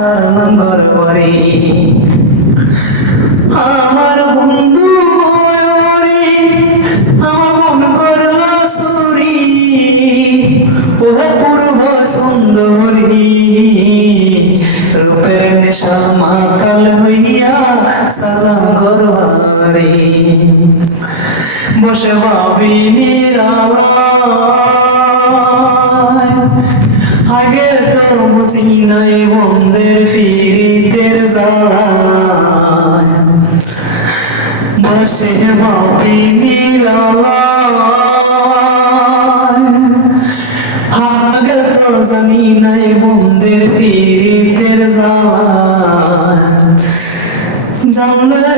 সারলাম ঘর বাড়ি। আমার বন্ধু ময়ূরী আমার মন করল সুরি, ওহে পূর্ব সুন্দরী রূপের নেশা মাতাল হইয়া সালাম ঘর বাড়ি। বসে ভাবি নিরালায় আগে তো বুঝি নাই বন্ধের ফিরিতের জ্বালায়। বসে ভাবি নিরালায় আগে তো জানি নাই বন্ধের ফিরিতের জ্বালায়। জানলে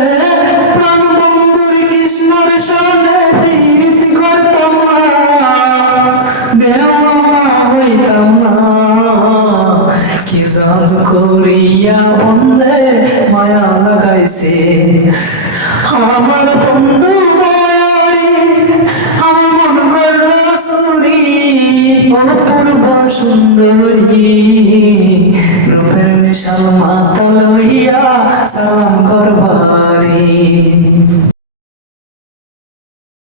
প্রাণ বন্ধুর কৃষ্ণর সনে প্রীতি করতাম না, দেওয়ানা হইতাম না। কি জাদু করিয়া বন্ধে মায়া লাগাইছে আমার বন্ধু ময়ূরী আমার মন করল সুরি, অপূর্ব সুন্দরী রূপের নেশা মাতাল হইয়া সালাম ঘর বাড়ি।